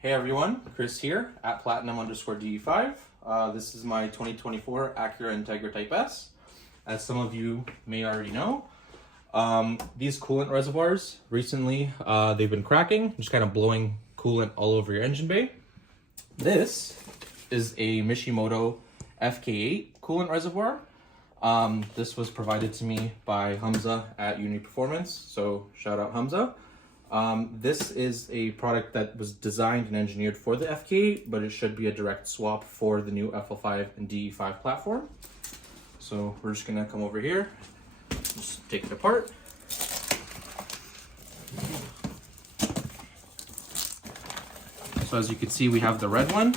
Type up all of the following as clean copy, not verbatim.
Hey everyone, Chris here at Platinum_DE5. This is my 2024 Acura Integra Type S. As some of you may already know, these coolant reservoirs recently, they've been cracking, just kind of blowing coolant all over your engine bay. This is a Mishimoto FK8 coolant reservoir. This was provided to me by Hamza at Uni Performance, so shout out Hamza. This is a product that was designed and engineered for the FK8, but it should be a direct swap for the new FL5 and DE5 platform. So we're just gonna come over here, just take it apart. So as you can see, we have the red one.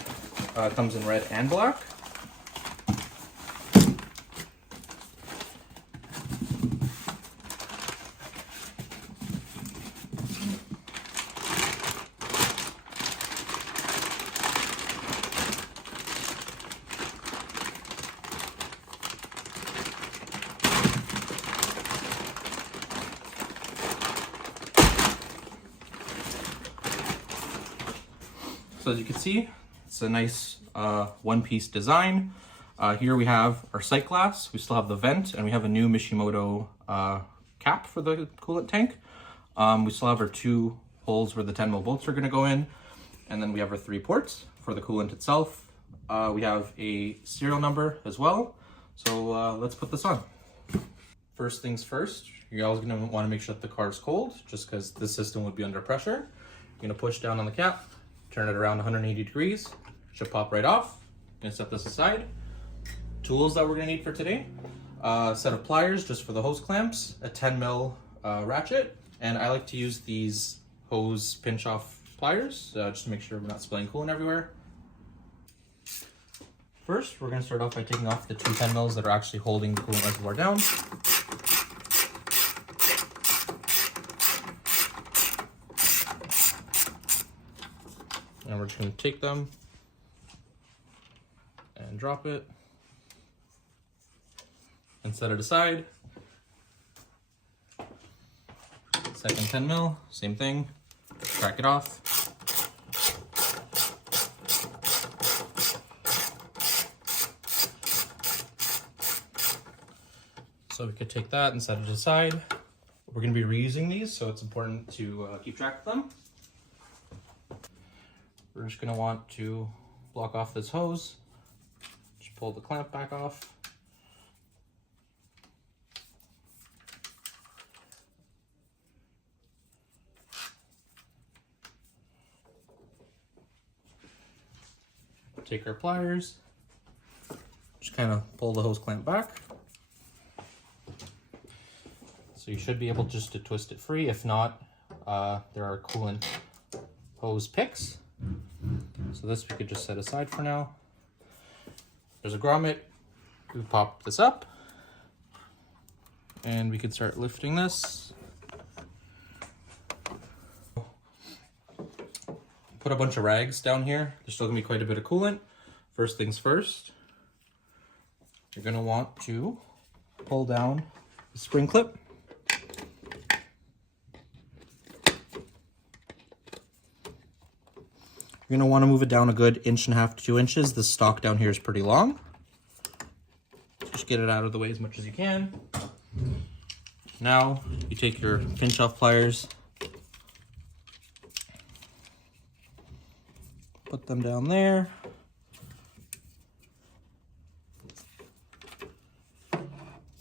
It comes in red and black. So as you can see, it's a nice one-piece design. Here we have our sight glass, we still have the vent, and we have a new Mishimoto cap for the coolant tank. We still have our two holes where the 10mm bolts are going to go in, and then we have our 3 ports for the coolant itself. We have a serial number as well, so let's put this on. First things first, you're always going to want to make sure that the car is cold, just because this system would be under pressure. You're going to push down on the cap, turn it around 180 degrees, should pop right off. I'm gonna set this aside. Tools that we're gonna need for today, a set of pliers just for the hose clamps, a 10mm ratchet, and I like to use these hose pinch off pliers just to make sure we're not spilling coolant everywhere. First, we're gonna start off by taking off the 2 10mm that are actually holding the coolant reservoir down. And we're just going to take them and drop it and set it aside. Second 10mm, same thing, crack it off. So we could take that and set it aside. We're going to be reusing these, so it's important to keep track of them. We're just going to want to block off this hose, just pull the clamp back off. Take our pliers, just kind of pull the hose clamp back. So you should be able just to twist it free. If not, there are coolant hose picks. So this we could just set aside for now. There's a grommet. We pop this up and we can start lifting this. Put a bunch of rags down here. There's still gonna be quite a bit of coolant. First things first, you're gonna want to pull down the spring clip. You're going to want to move it down a good 1.5 to 2 inches. The stock down here is pretty long. Just get it out of the way as much as you can. Now you take your pinch off pliers, put them down there.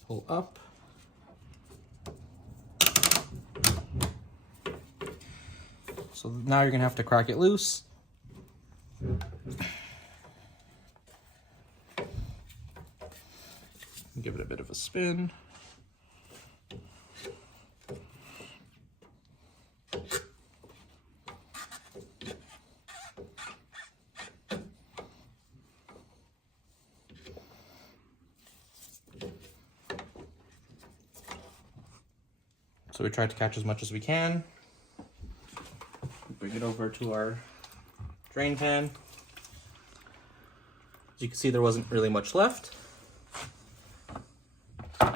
Pull up. So now you're going to have to crack it loose. Give it a bit of a spin. So we try to catch as much as we can. Bring it over to our drain pan. As you can see, there wasn't really much left.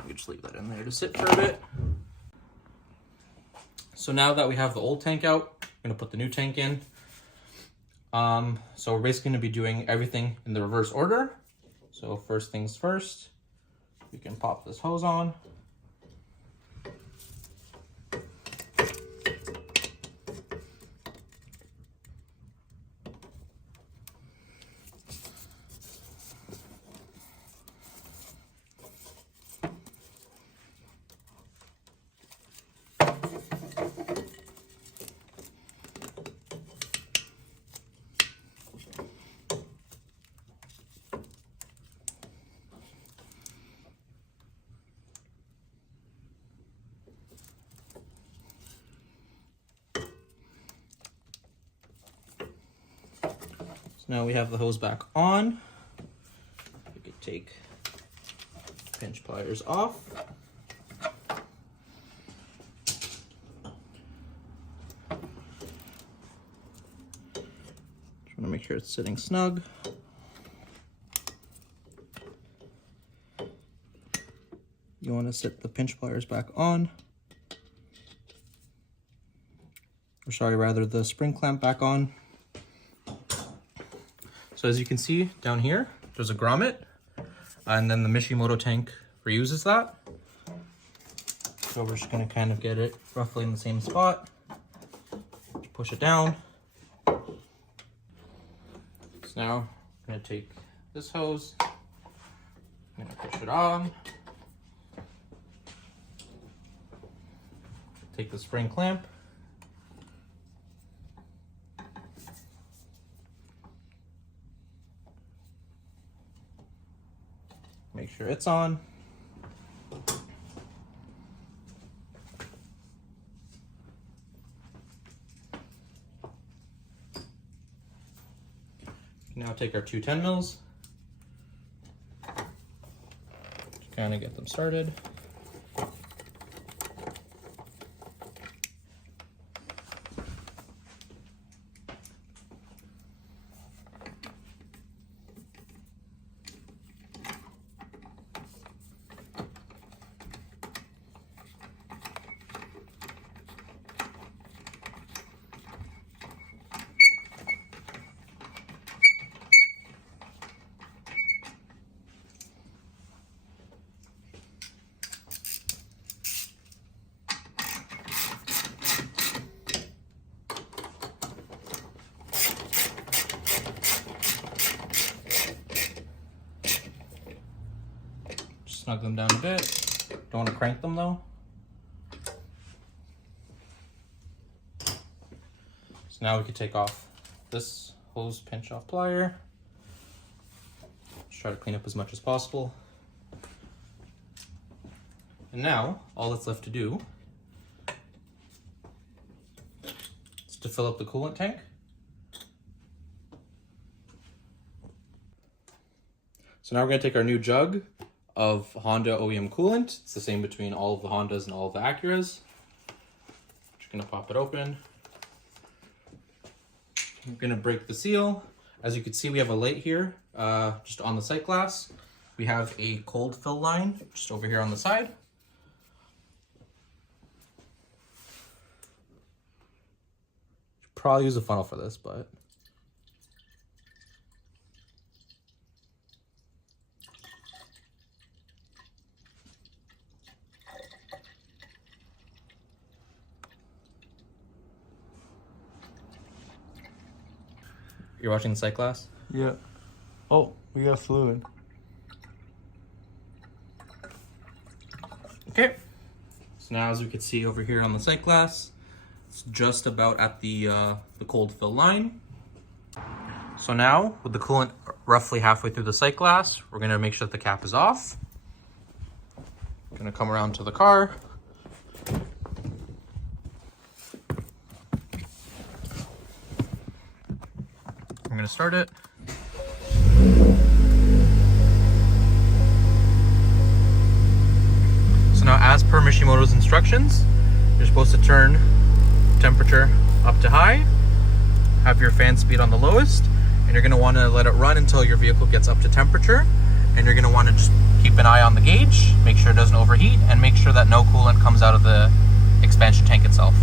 We just leave that in there to sit for a bit. So now that we have the old tank out, I'm gonna put the new tank in. So we're basically going to be doing everything in the reverse order. So first things first, we can pop this hose on. So now we have the hose back on. We could take pinch pliers off. Just want to make sure it's sitting snug. You want to sit the pinch pliers back on. Or sorry, rather the spring clamp back on. So as you can see down here, there's a grommet, and then the Mishimoto tank reuses that. So we're just gonna kind of get it roughly in the same spot. Push it down. So now I'm gonna take this hose, I'm gonna push it on. Take the spring clamp. Make sure it's on. Now take our two 10 mils. Just kind of get them started. Snug them down a bit. Don't want to crank them though. So now we can take off this hose pinch off plier. Just try to clean up as much as possible. And now all that's left to do is to fill up the coolant tank. So now we're going to take our new jug of Honda OEM coolant. It's the same between all of the Hondas and all of the Acuras. Just gonna pop it open. I'm gonna break the seal. As you can see, we have a light here, just on the sight glass. We have a cold fill line just over here on the side. Should probably use a funnel for this, but you're watching the sight glass? Yeah. Oh, we got fluid. Okay. So now as we can see over here on the sight glass, it's just about at the cold fill line. So now with the coolant roughly halfway through the sight glass, we're gonna make sure that the cap is off. Gonna come around to the car. I'm gonna start it. So now, as per Mishimoto's instructions, you're supposed to turn temperature up to high, have your fan speed on the lowest, and you're gonna wanna let it run until your vehicle gets up to temperature. And you're gonna wanna just keep an eye on the gauge, make sure it doesn't overheat, and make sure that no coolant comes out of the expansion tank itself.